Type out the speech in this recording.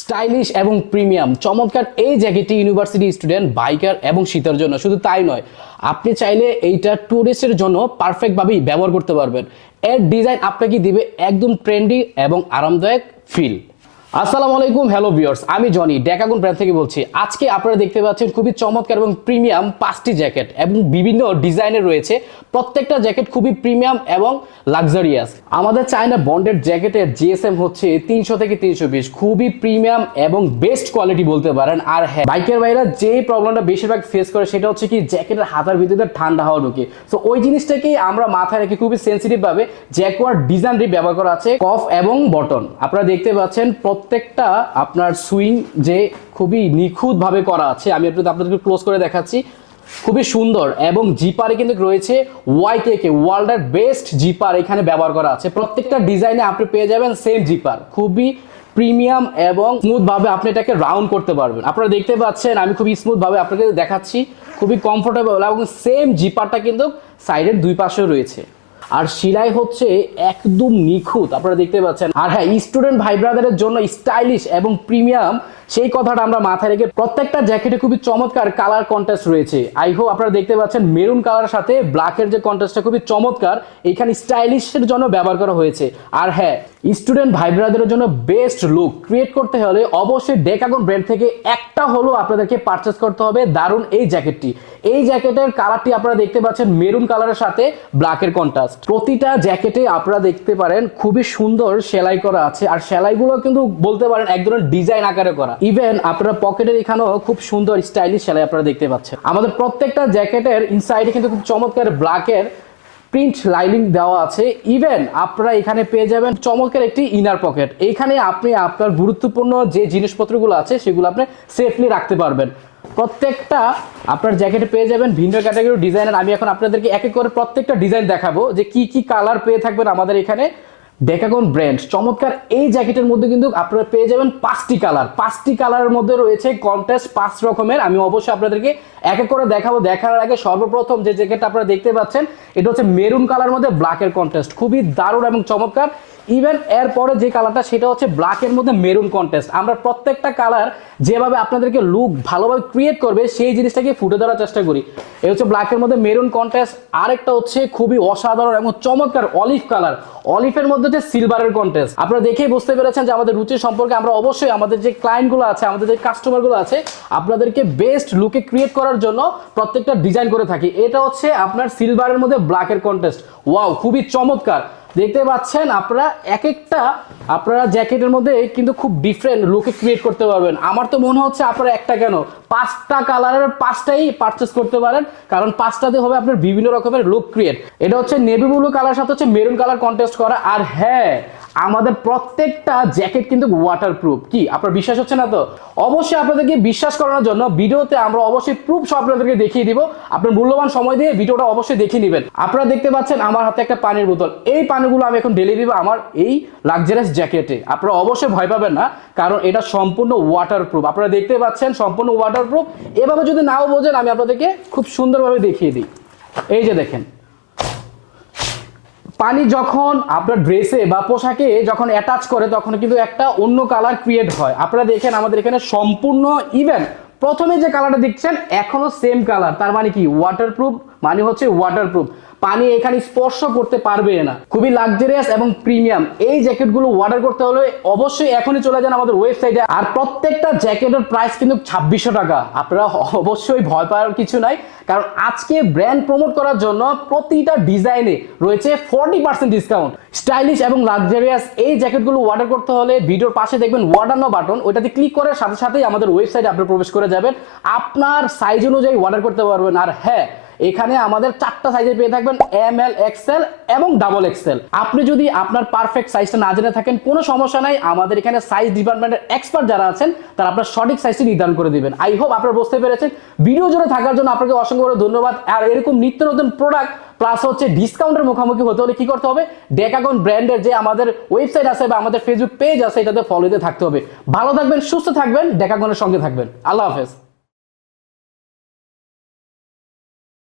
Stylish এবং premium. চমৎকার এই জ্যাকেটটি ইউনিভার্সিটি স্টুডেন্ট, বাইকার এবং শীতের জন্য। শুধু তাই নয়, আপনি চাইলে এইটা ট্যুরিস্টের জন্য পারফেক্টভাবেই ব্যবহার করতে পারবেন। এর ডিজাইন আপনাকে দিবে একদম ট্রেন্ডি এবং আরামদায়ক ফিল আসসালামু আলাইকুম হ্যালো ভিউয়ার্স আমি জনি, ডেকাগুন ব্র্যান্ড থেকে বলছি। আজকে আপনারা দেখতে পাচ্ছেন খুবই চমৎকার এবং প্রিমিয়াম পাঁচটি জ্যাকেট এবং বিভিন্ন ডিজাইনের রয়েছে। প্রত্যেকটা জ্যাকেট খুবই প্রিমিয়াম এবং লাক্সারিয়াস আমাদের চায়না বন্ডেড জ্যাকেটের জিএসএম হচ্ছে তিনশো থেকে তিনশো বিশ খুবই প্রিমিয়াম এবং বেস্ট কোয়ালিটি বলতে পারেন। আর হ্যাঁ বাইকের বাইরা যে প্রবলেমটা বেশিরভাগ ফেস করে, সেটা হচ্ছে কি জ্যাকেটের হাতার ভিতরে ঠান্ডা হওয়া ঢুকে। তো ওই জিনিসটাকেই আমরা মাথায় রেখে খুবই সেন্সিটিভ ভাবে জ্যাকওয়ার ডিজাইন ব্যবহার করা আছে কফ এবং বটন আপনারা দেখতে পাচ্ছেন প্রত্যেকটা আপনার সুইং যে খুবই নিখুঁত ভাবে করা আছে, আমি একটু আপনাদেরকে ক্লোজ করে দেখাচ্ছি। খুবই সুন্দর এবং জিপারে কিন্তু রয়েছে ওয়াই কে কে ওয়ার্ল্ডের বেস্ট জিপার এখানে ব্যবহার করা আছে। প্রত্যেকটা ডিজাইনে আপনি পেয়ে যাবেন সেম জিপার। খুবই প্রিমিয়াম এবং স্মুথ ভাবে আপনি এটাকে রাউন্ড করতে পারবেন। আপনারা দেখতে পাচ্ছেন, আমি খুবই স্মুথ ভাবে আপনাকে দেখাচ্ছি। খুবই কমফোর্টেবল এবং সেম জিপারটা কিন্তু সাইডের দুই পাশেও রয়েছে। আর শিলাই হচ্ছে একদম নিখুঁত, আপনারা দেখতে পাচ্ছেন। আর হ্যাঁ স্টুডেন্ট ভাই ব্রাদারের জন্য স্টাইলিশ এবং প্রিমিয়াম সেই কথাটা আমরা মাথায় রেখে প্রত্যেকটা জ্যাকেটে খুবই চমৎকার কালার কন্টেস্ট রয়েছে। আই হোপ আপনারা দেখতে পাচ্ছেন মেরুন কালার সাথে ব্ল্যাকের যে কন্টেস্টটা খুবই চমৎকার, এখানে স্টাইলিশের জন্য ব্যবহার করা হয়েছে। আর হ্যাঁ স্টুডেন্ট ভাই ব্রাদারের জন্য বেস্ট লুক ক্রিয়েট করতে হলে অবশ্যই ডেকাগন ব্র্যান্ড থেকে একটা হলো আপনাদেরকে পারচেস করতে হবে দারুণ এই জ্যাকেটটি। এই জ্যাকেটের কালারটি আপনারা দেখতে পাচ্ছেন মেরুন কালারের সাথে ব্ল্যাকের কন্ট্রাস্ট প্রতিটা জ্যাকেটে আপনারা দেখতে পারেন খুবই সুন্দর সেলাই করা আছে। আর সেলাইগুলো কিন্তু বলতে পারেন এক ধরনের ডিজাইন আকারে করা। ইভেন আপনারা পকেটের এখানেও খুব সুন্দর স্টাইলিশ সেলাই আপনারা দেখতে পাচ্ছেন। আমাদের প্রত্যেকটা জ্যাকেটের ইনসাইডে কিন্তু খুব চমৎকার ব্ল্যাকের প্রিন্ট লাইনিং দেওয়া আছে। ইভেন আপনারা এখানে পেয়ে যাবেন চমৎকার একটি ইনার পকেট এখানে আপনি আপনার গুরুত্বপূর্ণ যে জিনিসপত্রগুলো আছে, সেগুলো আপনি সেফলি রাখতে পারবেন। প্রত্যেকটা আপনার জ্যাকেটে পেয়ে যাবেন ভিন্ন ক্যাটাগরি ডিজাইনের আমি এখন আপনাদেরকে এক এক করে প্রত্যেকটা ডিজাইন দেখাবো যে কি কি কালার পেয়ে থাকবেন আমাদের এখানে। ডেকাগন ব্র্যান্ড চমৎকার এই জ্যাকেটের মধ্যে কিন্তু আপনারা পেয়ে যাবেন পাঁচটি কালার। পাঁচটি কালারের মধ্যে রয়েছে কন্টেস্ট পাঁচ রকমের। আমি অবশ্যই আপনাদেরকে এক এক করে দেখাবো। দেখার আগে সর্বপ্রথম যে জ্যাকেটটা আপনারা দেখতে পাচ্ছেন, এটা হচ্ছে মেরুন কালার মধ্যে ব্ল্যাকের কন্টেস্ট খুবই দারুণ এবং চমৎকার। ইভেন এরপরে যে কালারটা, সেটা হচ্ছে ব্ল্যাকের মধ্যে মেরুন কন্টেস্ট আমরা প্রত্যেকটা কালার যেভাবে আপনাদেরকে লুক ভালোভাবে ক্রিয়েট করবে, সেই জিনিসটাকে ফুটে ধরার চেষ্টা করি। এই হচ্ছে ব্ল্যাকের মধ্যে মেরুন কন্টেস্ট আরেকটা হচ্ছে খুবই অসাধারণ এবং চমৎকার অলিভ কালার অলিভের মধ্যে হচ্ছে সিলভারের কন্টেস্ট আপনারা দেখেই বুঝতে পেরেছেন যে আমাদের রুচি সম্পর্কে আমরা অবশ্যই আমাদের যে ক্লায়েন্টগুলো আছে, আমাদের যে কাস্টমারগুলো আছে, আপনাদেরকে বেস্ট লুকে ক্রিয়েট করার জন্য প্রত্যেকটা ডিজাইন করে থাকি। এটা হচ্ছে আপনার সিলভারের মধ্যে ব্ল্যাকের কন্টেস্ট ওয়াও খুবই চমৎকার। দেখতে পাচ্ছেন আপনারা এক একটা আপনারা জ্যাকেটের মধ্যে কিন্তু খুব ডিফারেন্ট লুকে ক্রিয়েট করতে পারবেন। আমার তো মনে হচ্ছে আপনারা একটা কেন? পাঁচটা কালারের পাঁচটাই পারচেস করতে পারেন, কারণ পাঁচটাতে হবে আপনার বিভিন্ন রকমের লুক ক্রিয়েট এটা হচ্ছে নেভি ব্লু কালার সাথে হচ্ছে মেরুন কালার কন্টেস্ট করা। আর হ্যাঁ আমাদের প্রত্যেকটা জ্যাকেট কিন্তু ওয়াটার প্রুফ কি? আপনার বিশ্বাস হচ্ছে না তো? অবশ্যই আপনাদেরকে বিশ্বাস করানোর জন্য ভিডিওতে আমরা অবশ্যই প্রুফ সব আপনাদেরকে দেখিয়ে দিব। আপনার মূল্যবান সময় দিয়ে ভিডিওটা অবশ্যই দেখিয়ে নেবেন। আপনারা দেখতে পাচ্ছেন আমার হাতে একটা পানির বোতল। এই পানিগুলো আমি এখন ডেলি দিব আমার এই লাক্সারিয়াস জ্যাকেটে। আপনারা অবশ্যই ভয় পাবেন না, কারণ এটা সম্পূর্ণ ওয়াটার প্রুফ আপনারা দেখতে পাচ্ছেন সম্পূর্ণ ওয়াটার প্রুফ এভাবে যদি নাও বোঝেন, আমি আপনাদেরকে খুব সুন্দরভাবে দেখিয়ে দিই। এই যে দেখেন পানি যখন আপনার ড্রেসে বা পোশাকে যখন অ্যাটাচ করে, তখন কিন্তু একটা অন্য কালার ক্রিয়েট হয়। আপনারা দেখেন আমাদের এখানে সম্পূর্ণ ইভেন প্রথমে যে কালারটা দেখছেন, এখনও সেম কালার তার মানে কি? ওয়াটারপ্রুফ মানে হচ্ছে ওয়াটারপ্রুফ পানি এখানে স্পর্শ করতে পারবে না। খুবই লাক্সারিয়াস এবং প্রিমিয়াম এই জ্যাকেটগুলো অর্ডার করতে হলে অবশ্যই এখনই চলে যান আমাদের ওয়েবসাইটে আর প্রত্যেকটা জ্যাকেটের প্রাইস কিন্তু ছাব্বিশশো টাকা। আপনারা অবশ্যই ভয় পাওয়ার কিছু নাই। কারণ আজকে ব্র্যান্ড প্রমোট করার জন্য প্রতিটা ডিজাইনে রয়েছে ফর্টি পার্সেন্ট ডিসকাউন্ট স্টাইলিশ এবং লাক্সারিয়াস এই জ্যাকেটগুলো অর্ডার করতে হলে ভিডিওর পাশে দেখবেন অর্ডার নো বাটন ওইটাতে ক্লিক করার সাথে সাথেই আমাদের ওয়েবসাইটে আপনি প্রবেশ করে যাবেন। আপনার সাইজ অনুযায়ী অর্ডার করতে পারবেন। আর হ্যাঁ এখানে আমাদের চারটা সাইজে পেয়ে থাকবেন এম এল এক্সেল এবং ডাবল এক্সেল আপনি যদি আপনার পারফেক্ট সাইজটা না জেনে থাকেন, কোনো সমস্যা নাই। আমাদের এখানে সাইজ ডিপার্টমেন্টের এক্সপার্ট যারা আছেন, তারা আপনার সঠিক সাইজটি নির্ধারণ করে দিবেন। আই হোপ আপনারা বুঝতে পেরেছেন। ভিডিও জুড়ে থাকার জন্য আপনাকে অসংখ্য ধন্যবাদ। আর এরকম নিত্য নতুন প্রোডাক্ট প্লাস হচ্ছে ডিসকাউন্টের মুখোমুখি হতে হলে কি করতে হবে? ডেকাগন ব্র্যান্ডের যে আমাদের ওয়েবসাইট আছে বা আমাদের ফেসবুক পেজ আছে, এটাতে ফলো দিতে থাকতে হবে। ভালো থাকবেন, সুস্থ থাকবেন ডেকাগনের সঙ্গে থাকবেন। আল্লাহ হাফেজ।